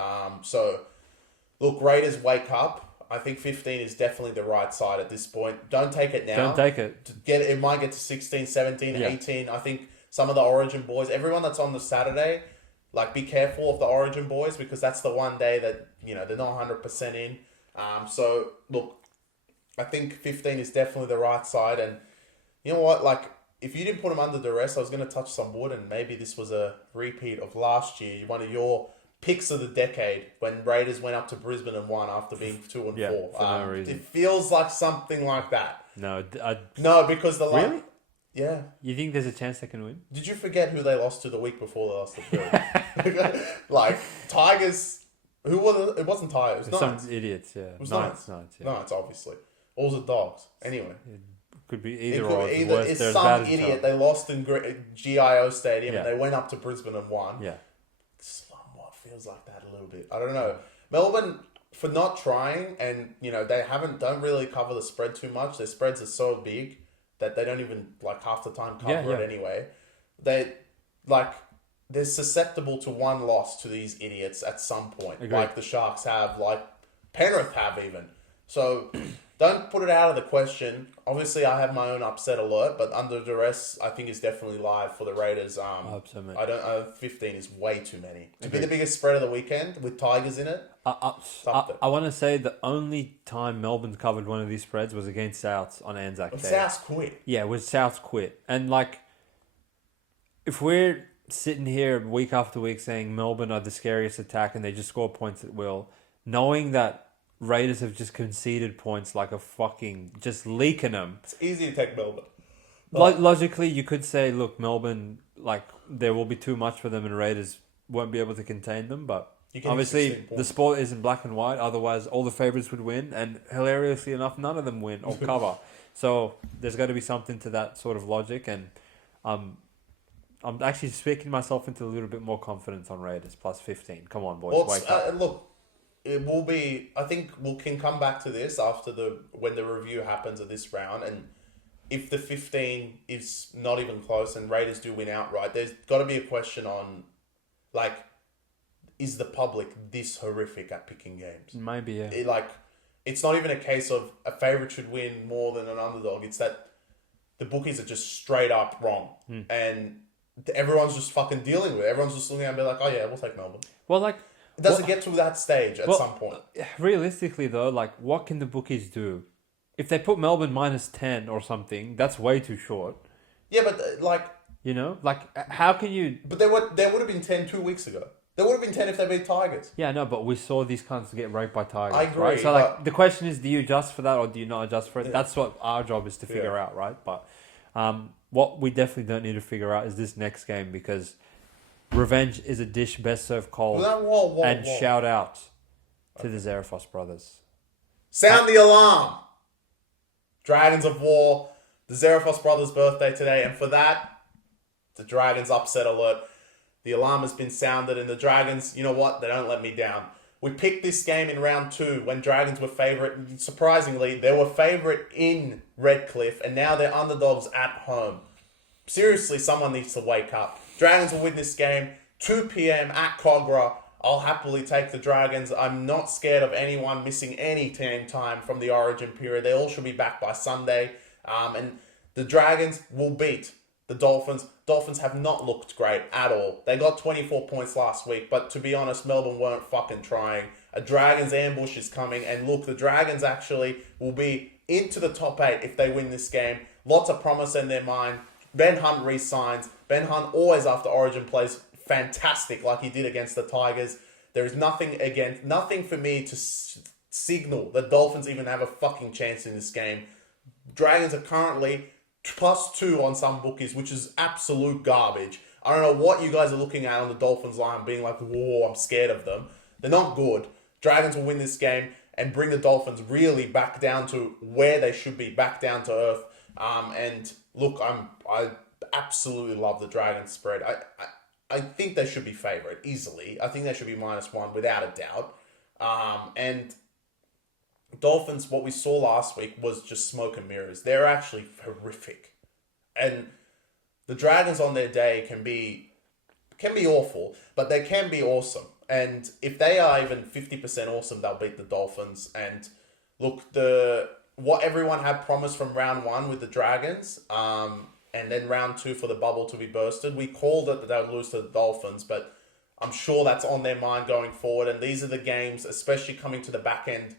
Look, Raiders, wake up. I think 15 is definitely the right side at this point. Don't take it now. Don't take it. It might get to 16, 17, 18. I think some of the Origin boys, everyone that's on the Saturday, like, be careful of the Origin boys because that's the one day that, you know, they're not 100% in. Look, I think 15 is definitely the right side. And you know what? Like, if you didn't put them under duress, I was going to touch some wood, and maybe this was a repeat of last year. One of your picks of the decade when Raiders went up to Brisbane and won after being 2-4. For no reason. It feels like something like that. No, because the really? Yeah. You think there's a chance they can win? Did you forget who they lost to the week before they lost to Philly? Like, Tigers. Who was it? It wasn't Tigers. It was some Knights. idiots. Yeah. It was Knights. Knights, obviously. Or was it Dogs? Anyway. It could be either or. It's some idiot. They lost in GIO Stadium and they went up to Brisbane and won. Yeah. Somewhat feels like that a little bit. I don't know. Melbourne, for not trying, and you know they don't really cover the spread too much. Their spreads are so big that they don't even half the time cover it anyway. They're susceptible to one loss to these idiots at some point. Agreed. Like the Sharks have, like Penrith have even. So don't put it out of the question. Obviously, I have my own upset alert, but under duress, I think is definitely live for the Raiders. I hope so, mate. 15 is way too many. To be the biggest spread of the weekend with Tigers in it. I want to say the only time Melbourne covered one of these spreads was against Souths on Anzac Day. Souths quit. Yeah, with Souths quit. And if we're sitting here week after week saying Melbourne are the scariest attack and they just score points at will, knowing that Raiders have just conceded points like a fucking... just leaking them. It's easy to take Melbourne. Logically, you could say, look, Melbourne, there will be too much for them and Raiders won't be able to contain them, but obviously the sport isn't black and white, otherwise all the favourites would win, and hilariously enough, none of them win or cover. So there's got to be something to that sort of logic, and I'm actually speaking myself into a little bit more confidence on Raiders, plus 15. Come on, boys, wake up. Look, it will be... I think we can come back to this after when the review happens of this round, and if the 15 is not even close and Raiders do win outright, there's got to be a question on, is the public this horrific at picking games? Maybe, yeah. It's not even a case of a favourite should win more than an underdog. It's that the bookies are just straight up wrong. And everyone's just fucking dealing with it. Everyone's just looking at it and be like, oh yeah, we'll take Melbourne. Well, it doesn't get to that stage at some point. Realistically, though, what can the bookies do? If they put Melbourne minus 10 or something, that's way too short. Yeah, but how can you... But there would have been 10 2 weeks ago. There would have been 10 if they beat Tigers. Yeah, no, but we saw these cunts get raped by Tigers. I agree. Right? So, the question is, do you adjust for that or do you not adjust for it? Yeah. That's what our job is to figure out, right? But what we definitely don't need to figure out is this next game, because revenge is a dish best served cold. Shout out to the Zarefos brothers. Sound the alarm! Dragons of War, the Zarefos brothers' birthday today, and for that, the Dragons upset alert. The alarm has been sounded, and the Dragons, you know what? They don't let me down. We picked this game in round 2 when Dragons were favourite. Surprisingly, they were favourite in Redcliffe, and now they're underdogs at home. Seriously, someone needs to wake up. Dragons will win this game, 2 p.m. at Cogra. I'll happily take the Dragons. I'm not scared of anyone missing any team time from the Origin period. They all should be back by Sunday. And the Dragons will beat the Dolphins. Dolphins have not looked great at all. They got 24 points last week, but to be honest, Melbourne weren't fucking trying. A Dragons ambush is coming, and look, the Dragons actually will be into the top 8 if they win this game. Lots of promise in their mind. Ben Hunt re-signs. Ben Hunt always after Origin plays fantastic like he did against the Tigers. There is nothing for me to signal that Dolphins even have a fucking chance in this game. Dragons are currently +2 on some bookies, which is absolute garbage. I don't know what you guys are looking at on the Dolphins line being like, whoa, I'm scared of them. They're not good. Dragons will win this game and bring the Dolphins really back down to where they should be, back down to earth. And look, I absolutely love the Dragons spread. I think they should be favourite easily. I think they should be -1 without a doubt. And Dolphins, what we saw last week was just smoke and mirrors. They're actually horrific. And the Dragons on their day can be awful, but they can be awesome. And if they are even 50% awesome, they'll beat the Dolphins. And look, what everyone had promised from round 1 with the Dragons, and then round 2 for the bubble to be bursted, we called it that they would lose to the Dolphins, but I'm sure that's on their mind going forward. And these are the games, especially coming to the back end,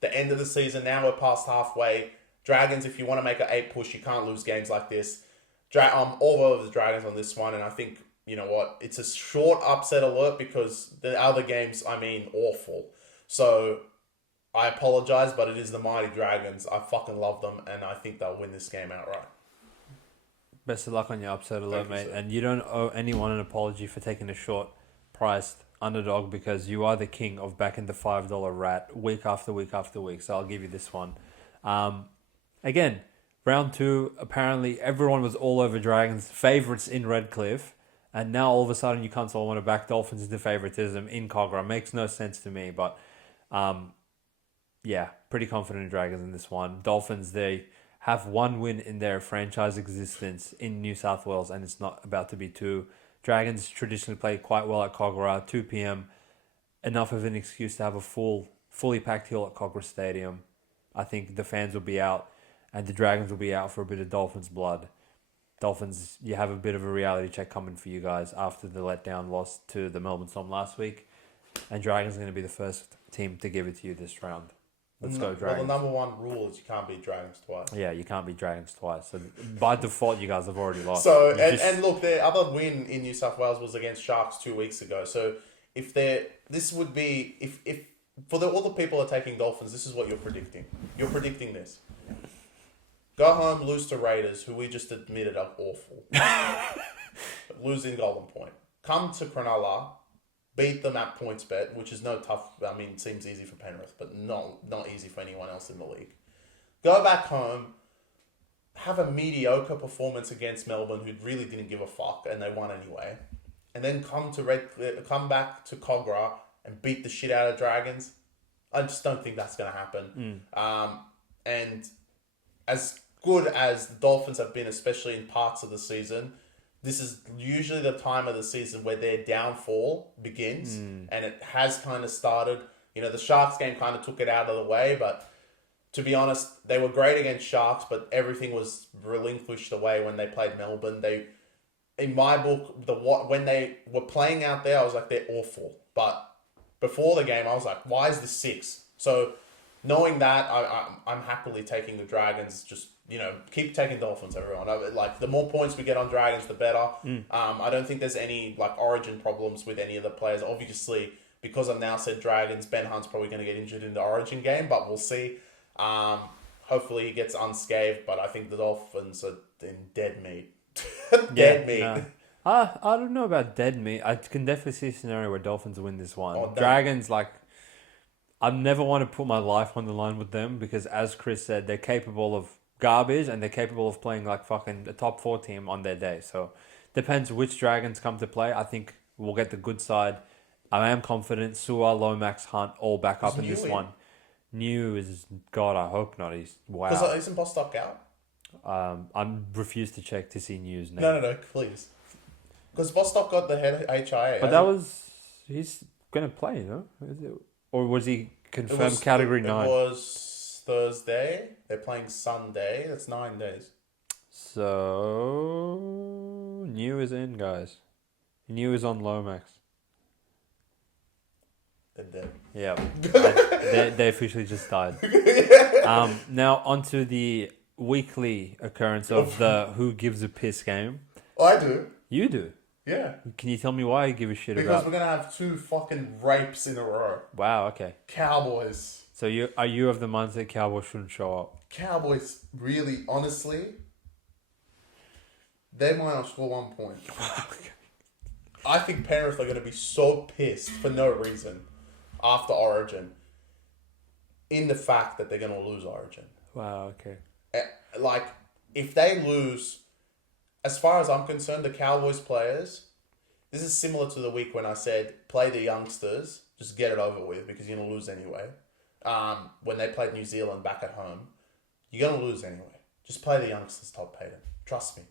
the end of the season. Now we're past halfway. Dragons, if you want to make an 8 push, you can't lose games like this. I'm all over the Dragons on this one, and I think, you know what, it's a short upset alert because the other games, awful. So I apologise, but it is the mighty Dragons. I fucking love them, and I think they'll win this game outright. Best of luck on your upset alert, mate. And you don't owe anyone an apology for taking a short-priced underdog, because you are the king of backing the $5 rat week after week after week. So I'll give you this one. Again, round 2, apparently everyone was all over Dragons, favourites in Redcliffe. And now all of a sudden you can't all want to back Dolphins into favouritism in Cogra. Makes no sense to me, but pretty confident in Dragons in this one. Dolphins, they have one win in their franchise existence in New South Wales, and it's not about to be two. Dragons traditionally play quite well at Kogarah, 2 p.m. Enough of an excuse to have a fully packed hill at Kogarah Stadium. I think the fans will be out, and the Dragons will be out for a bit of Dolphins blood. Dolphins, you have a bit of a reality check coming for you guys after the letdown loss to the Melbourne Storm last week. And Dragons are going to be the first team to give it to you this round. Let's go Dragons. Well, the number one rule is you can't beat Dragons twice. Yeah, you can't beat Dragons twice. So by default, you guys have already lost. So and look, their other win in New South Wales was against Sharks 2 weeks ago. So this would be if all the people are taking Dolphins, this is what you're predicting. You're predicting this. Go home, lose to Raiders, who we just admitted are awful. Losing Golden Point. Come to Cronulla, beat them at PointsBet, which is no tough. I mean, it seems easy for Penrith, but not easy for anyone else in the league. Go back home, have a mediocre performance against Melbourne, who really didn't give a fuck, and they won anyway. And then come back to Kogarah and beat the shit out of Dragons. I just don't think that's going to happen. And as good as the Dolphins have been, especially in parts of the season, this is usually the time of the season where their downfall begins, and it has kind of started. You know, the Sharks game kind of took it out of the way, but to be honest, they were great against Sharks, but everything was relinquished away when they played Melbourne. In my book, when they were playing out there, I was like, they're awful. But before the game, I was like, why is this 6? So knowing that, I'm happily taking the Dragons. Just, keep taking Dolphins, everyone. Like, the more points we get on Dragons, the better. I don't think there's any origin problems with any of the players. Obviously, because I've now said Dragons, Ben Hunt's probably going to get injured in the origin game, but we'll see. Hopefully he gets unscathed, but I think the Dolphins are in dead meat. Dead meat. No. I don't know about dead meat. I can definitely see a scenario where Dolphins win this one. Dragons, I never want to put my life on the line with them because, as Chris said, they're capable of garbage and they're capable of playing like fucking a top 4 team on their day. So, depends which Dragons come to play. I think we'll get the good side. I am confident. Sua, Lomax, Hunt all back up in this one. New is, God, I hope not. He's, wow. Because isn't Bostock out? I refuse to check to see New's name. No, please. Because Bostock got the head HIA. But he's going to play, Is it? Or was he confirmed category 9? It was Thursday. They're playing Sunday. That's 9 days. So, New is in, guys. New is on Lomax. They're dead. Yeah. they officially just died. Now, onto the weekly occurrence of the Who Gives a Piss game. I do. You do? Yeah. Can you tell me why you give a shit about? Because we're going to have 2 fucking rapes in a row. Wow, okay. Cowboys. So are you of the mindset Cowboys shouldn't show up? Cowboys, really, honestly, they might not score 1 point. I think Penrith are going to be so pissed for no reason after Origin in the fact that they're going to lose Origin. Wow, okay. If they lose, as far as I'm concerned, the Cowboys players, this is similar to the week when I said, play the youngsters, just get it over with because you're going to lose anyway. When they played New Zealand back at home, you're going to lose anyway. Just play the youngsters, Todd Payton. Trust me.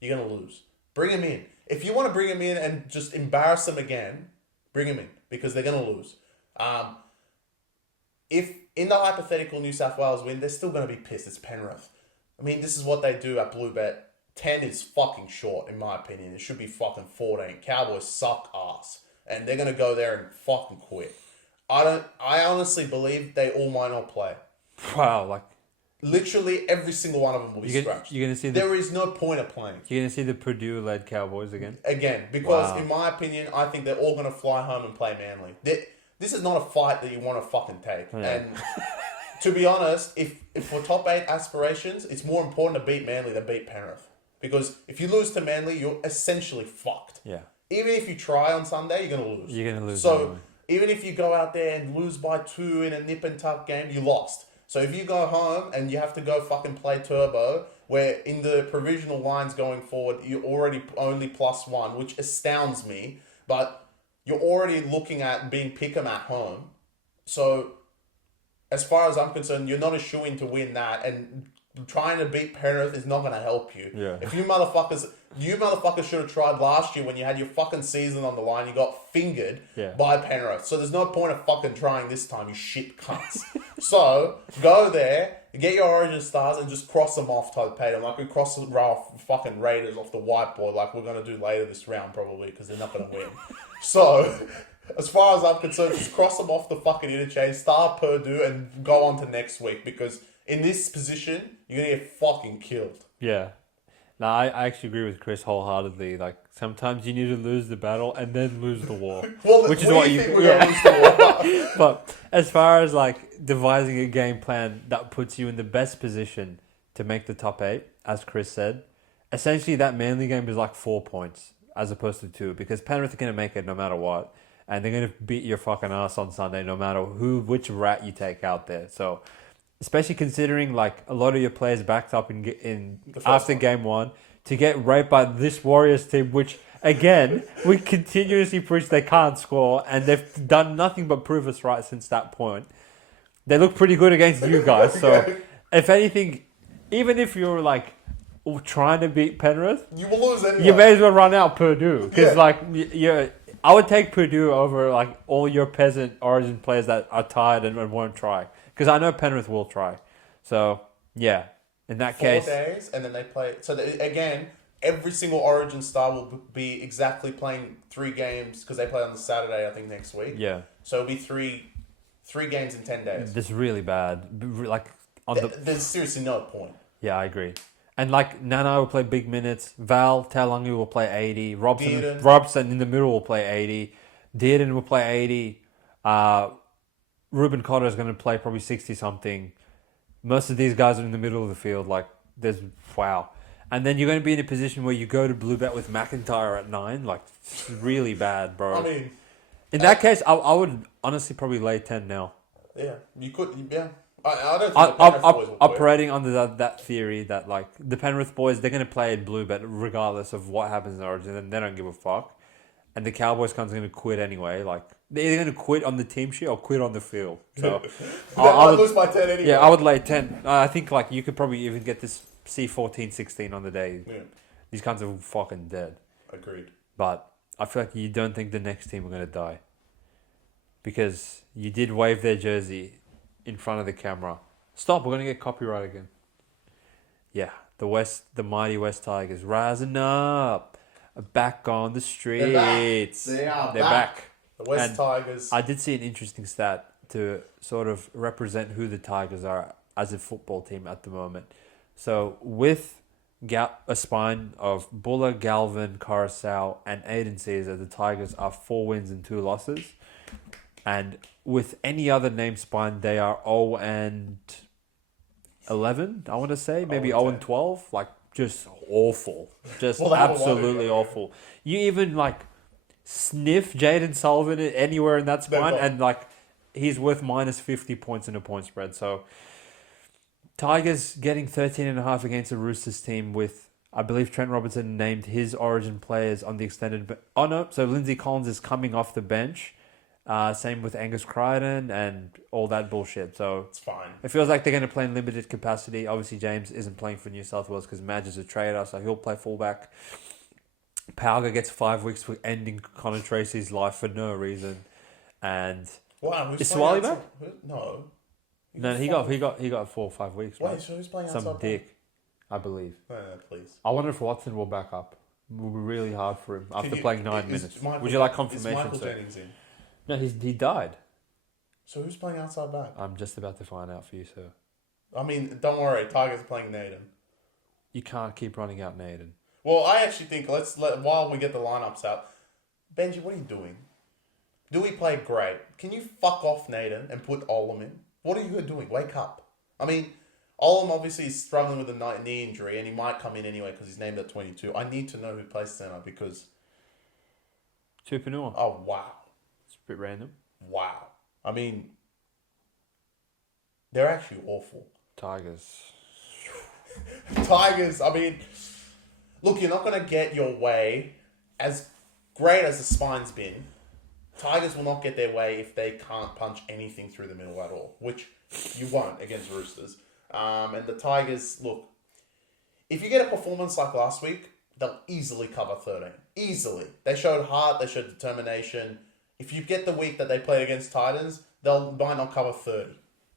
You're going to lose. Bring them in. If you want to bring them in and just embarrass them again, bring them in because they're going to lose. If in the hypothetical New South Wales win, they're still going to be pissed. It's Penrith. I mean, this is what they do at Bluebet. 10 is fucking short, in my opinion. It should be fucking 14. Cowboys suck ass. And they're going to go there and fucking quit. I honestly believe they all might not play. Wow, literally every single one of them will be scratched. You're gonna see there is no point of playing. You're going to see the Purdue-led Cowboys again? Again, because in my opinion, I think they're all going to fly home and play Manly. This is not a fight that you want to fucking take. Yeah. And to be honest, if for top 8 aspirations, it's more important to beat Manly than beat Penrith. Because if you lose to Manly, you're essentially fucked. Yeah. Even if you try on Sunday, you're going to lose. You're going to lose. So, anyway. Even if you go out there and lose by 2 in a nip and tuck game, you lost. So if you go home and you have to go fucking play turbo, where in the provisional lines going forward, you're already only +1, which astounds me, but you're already looking at being pick'em at home. So as far as I'm concerned, you're not a shoo-in to win that. And trying to beat Penrith is not going to help you. Yeah. If you motherfuckers should have tried last year when you had your fucking season on the line. You got fingered by Penrith. So there's no point of fucking trying this time, you shit cunts. So go there, get your Origin stars, and just cross them off, Todd Payton. Like we cross the fucking Raiders off the whiteboard, like we're going to do later this round probably, because they're not going to win. So, as far as I'm concerned, just cross them off the fucking interchange, start Purdue, and go on to next week, because in this position, you're going to get fucking killed. Yeah. No, I actually agree with Chris wholeheartedly. Like, sometimes you need to lose the battle and then lose the war. Well, which is what you think we're going to lose the war. But as far as, like, devising a game plan that puts you in the best position to make the top 8, as Chris said, essentially that Manly game is like 4 points as opposed to 2, because Penrith are going to make it no matter what. And they're going to beat your fucking ass on Sunday no matter which rat you take out there. So, especially considering like a lot of your players backed up in after game 1 to get raped by this Warriors team, which again we continuously preach they can't score, and they've done nothing but prove us right since that point. They look pretty good against you guys. So if anything, even if you're like trying to beat Penrith, you will lose anyway. You may as well run out Purdue, because I would take Purdue over like all your peasant Origin players that are tired and won't try. Because I know Penrith will try. So, yeah. In that 4 case... 4 days, and then they play... So, again, every single Origin star will be exactly playing 3 games, because they play on the Saturday, I think, next week. Yeah. So, it'll be three games in 10 days. This is really bad. Like, there's seriously no point. Yeah, I agree. And, like, Nana will play big minutes. Val Taulagi will play 80. Robson in the middle will play 80. Dearden will play 80. Ruben Cotter is going to play probably 60-something. Most of these guys are in the middle of the field. Like, wow. And then you're going to be in a position where you go to blue bet with McIntyre at 9. Like, it's really bad, bro. I mean... In that case, I would honestly probably lay 10 now. Yeah, you could, yeah. I don't think the Penrith boys will operating under that theory that, like, the Penrith boys, they're going to play in blue bet regardless of what happens in Origin, and they don't give a fuck. And the Cowboys are going to quit anyway. Like, they're either going to quit on the team sheet or quit on the field. So I would lose by 10 anyway. Yeah, I would lay 10. I think like you could probably even get this C14, 16 on the day. Yeah. These cunts are fucking dead. Agreed. But I feel like you don't think the next team are going to die. Because you did wave their jersey in front of the camera. Stop, we're going to get copyright again. Yeah, the mighty West Tigers rising up. Back on the streets. They're back. The West Tigers. I did see an interesting stat to sort of represent who the Tigers are as a football team at the moment. So with a spine of Buller, Galvin, Coruscant, and Aiden Caesar, the Tigers are 4 wins and 2 losses. And with any other name spine, they are 0-11, I want to say. Maybe 0-12. Like, just awful. Just absolutely awful. You even, like, sniff Jaden Sullivan anywhere in that spine, and, like, he's worth minus 50 points in a point spread. So, Tigers getting 13.5 against the Roosters team with, I believe Trent Robertson named his Origin players on the extended... Oh, no. So, Lindsay Collins is coming off the bench. Same with Angus Crichton and all that bullshit. So it's fine. It feels like they're going to play in limited capacity. Obviously, James isn't playing for New South Wales because Madge is a trader, so he'll play fullback. Pauga gets 5 weeks for ending Connor Tracy's life for no reason. And is Swally back? No. He got 4 or 5 weeks. Wait, so who's playing outside? Some dick, I believe. No, please. I wonder if Watson will back up. It will be really hard for him after playing 9 minutes. Would you like confirmation? Is Michael Jennings in? No, he died. So who's playing outside back? I'm just about to find out for you, sir. I mean, don't worry. Tigers are playing Naden. You can't keep running out Naden. Well, I actually think while we get the lineups out, Benji, what are you doing? Dewey played great. Can you fuck off Naden and put Olam in? What are you doing? Wake up. I mean, Olam obviously is struggling with a knee injury, and he might come in anyway because he's named at 22. I need to know who plays center because... Tupanua. Oh, wow. It's a bit random. Wow. I mean, they're actually awful. Tigers, I mean, look, you're not going to get your way. As great as the spine's been, Tigers will not get their way if they can't punch anything through the middle at all, which you won't against Roosters. And the Tigers, look, if you get a performance like last week, they'll easily cover 13. Easily. They showed heart, they showed determination. If you get the week that they played against Titans, might not cover 30.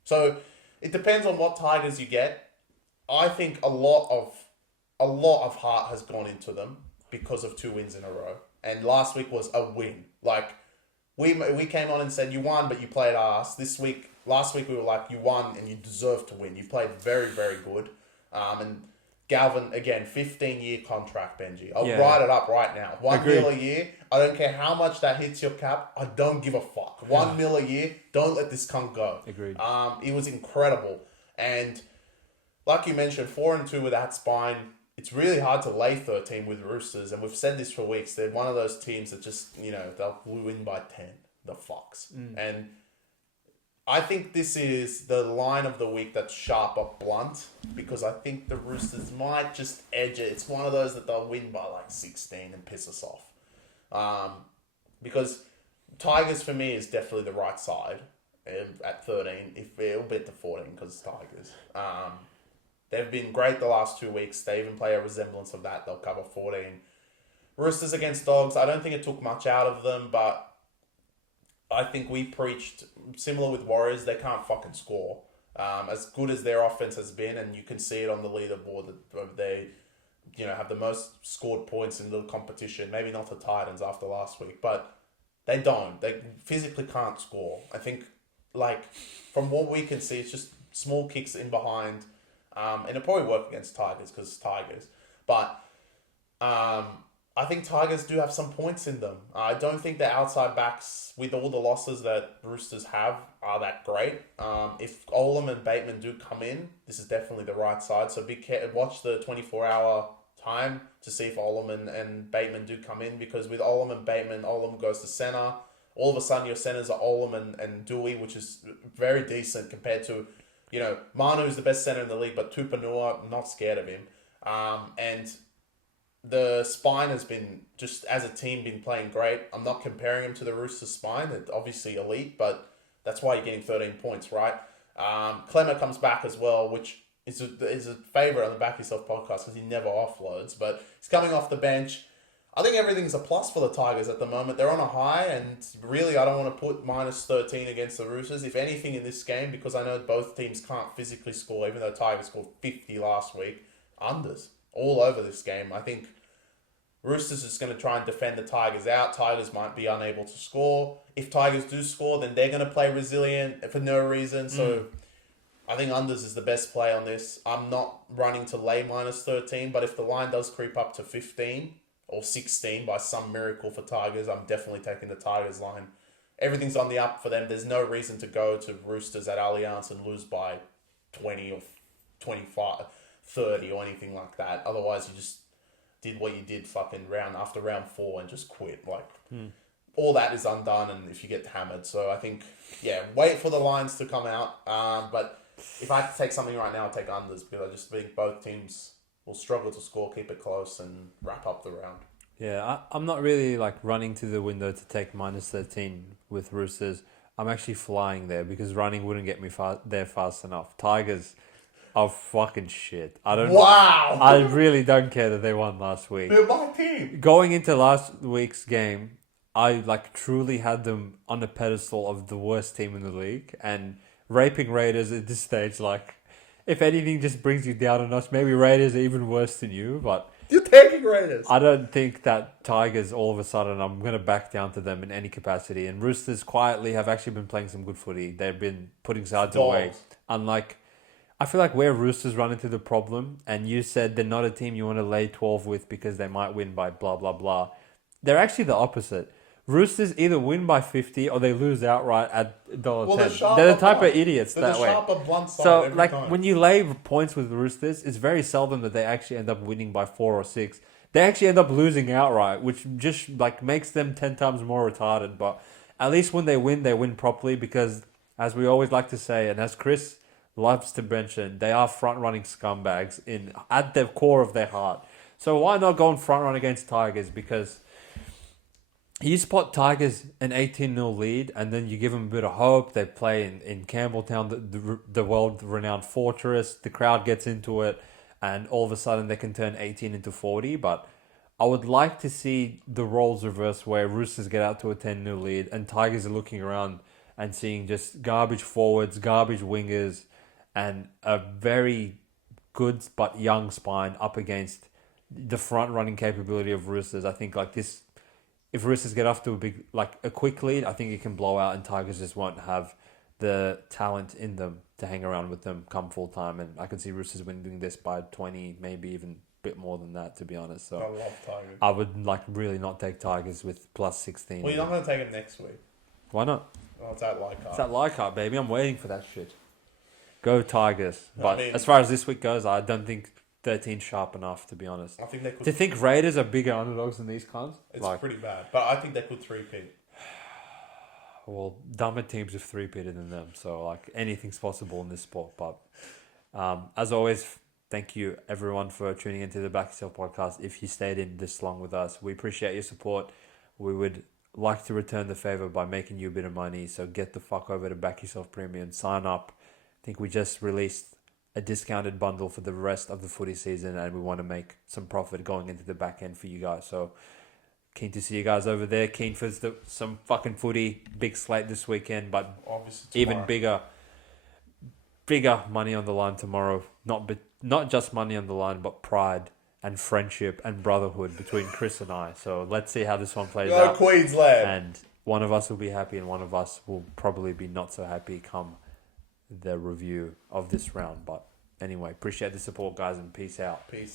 So it depends on what Tigers you get. I think a lot of heart has gone into them because of 2 wins in a row. And last week was a win. Like, we came on and said, you won, but you played arse. Last week we were like, you won and you deserve to win. You played very, very good. And Galvin, again, 15-year contract, Benji. I'll write it up right now. $1 million a year. I don't care how much that hits your cap. I don't give a fuck. $1 million a year. Don't let this cunt go. Agreed. It was incredible. And like you mentioned, 4-2 with that spine. It's really hard to lay 13 with Roosters. And we've said this for weeks. They're one of those teams that just, they'll win by 10. The Fox. And I think this is the line of the week that's sharp or blunt, because I think the Roosters might just edge it. It's one of those that they'll win by like 16 and piss us off. Because Tigers for me is definitely the right side at 13. If it'll bet to 14 because it's Tigers. They've been great the last 2 weeks. They even play a resemblance of that. They'll cover 14. Roosters against Dogs. I don't think it took much out of them, but I think we preached, similar with Warriors, they can't fucking score. As good as their offense has been, and you can see it on the leaderboard that they, have the most scored points in the competition. Maybe not the Titans after last week, but they don't. They physically can't score. I think, from what we can see, it's just small kicks in behind. And it'll probably work against Tigers because it's Tigers. But I think Tigers do have some points in them. I don't think the outside backs, with all the losses that Roosters have, are that great. If Olam and Bateman do come in, this is definitely the right side. So watch the 24-hour time to see if Olam and Bateman do come in, because with Olam and Bateman, Olam goes to centre. All of a sudden, your centres are Olam and Dewey, which is very decent compared to, Manu is the best centre in the league, but Tupanua, not scared of him. And the spine has been, just as a team, been playing great. I'm not comparing them to the Roosters spine. It's obviously elite, but that's why you're getting 13 points, right? Clemmer comes back as well, which is a favourite on the BackYourself podcast because he never offloads, but he's coming off the bench. I think everything's a plus for the Tigers at the moment. They're on a high, and really I don't want to put minus 13 against the Roosters. If anything in this game, because I know both teams can't physically score, even though Tigers scored 50 last week, unders all over this game. I think Roosters is going to try and defend the Tigers out. Tigers might be unable to score. If Tigers do score, then they're going to play resilient for no reason. So I think unders is the best play on this. I'm not running to lay minus 13, but if the line does creep up to 15 or 16 by some miracle for Tigers, I'm definitely taking the Tigers line. Everything's on the up for them. There's no reason to go to Roosters at Allianz and lose by 20 or 25, 30 or anything like that. Otherwise, you just did what you did fucking after round 4 and just quit. All that is undone, and if you get hammered. So I think, wait for the lines to come out. But if I had to take something right now, I'd take unders, because I just think both teams will struggle to score, keep it close, and wrap up the round. Yeah, I'm not really running to the window to take minus 13 with Roosters. I'm actually flying there because running wouldn't get me there fast enough. Tigers are fucking shit. Wow! I really don't care that they won last week. They're my team. Going into last week's game, I truly had them on a pedestal of the worst team in the league, and raping Raiders at this stage, if anything, just brings you down a notch. Maybe Raiders are even worse than you, but you're taking Raiders. I don't think that Tigers, all of a sudden, I'm going to back down to them in any capacity. And Roosters quietly have actually been playing some good footy. They've been putting sides away. Unlike, I feel like where Roosters run into the problem, and you said they're not a team you want to lay 12 with because they might win by blah, blah, blah. They're actually the opposite. Roosters either win by 50 or they lose outright at $1.10. They're the type of idiots that way. So, when you lay points with Roosters, it's very seldom that they actually end up winning by 4 or 6. They actually end up losing outright, which just makes them 10 times more retarded. But at least when they win properly, because as we always like to say, and as Chris loves to mention, they are front-running scumbags at the core of their heart. So why not go and front-run against Tigers? Because You spot Tigers an 18-0 lead, and then you give them a bit of hope. They play in Campbelltown, the world-renowned fortress. The crowd gets into it, and all of a sudden they can turn 18 into 40. But I would like to see the roles reverse, where Roosters get out to a 10-0 lead, and Tigers are looking around and seeing just garbage forwards, garbage wingers, and a very good but young spine up against the front-running capability of Roosters. I think like this. If Roosters get off to a quick lead, I think it can blow out, and Tigers just won't have the talent in them to hang around with them come full time. And I can see Roosters winning this by 20, maybe even a bit more than that, to be honest. So I love Tigers. I would really not take Tigers with plus 16. Well, you're not going to take them next week. Why not? Oh, it's at Leichhardt. It's at Leichhardt, baby. I'm waiting for that shit. Go Tigers. But as far as this week goes, I don't think 13 sharp enough, to be honest. I think they could. To think Raiders are bigger underdogs than these cons? It's pretty bad. But I think they could three-peat. Well, dumber teams have three-peated than them. So, anything's possible in this sport. But as always, thank you, everyone, for tuning into the Back Yourself Podcast. If you stayed in this long with us, we appreciate your support. We would like to return the favor by making you a bit of money. So get the fuck over to Back Yourself Premium. Sign up. I think we just released a discounted bundle for the rest of the footy season, and we want to make some profit going into the back end for you guys. So keen to see you guys over there. Keen for some fucking footy. Big slate this weekend, but obviously even bigger money on the line tomorrow. Not just money on the line, but pride and friendship and brotherhood between Chris and I. So let's see how this one plays out. Queensland. And one of us will be happy, and one of us will probably be not so happy come the review of this round. But anyway, appreciate the support, guys, and peace out. Peace.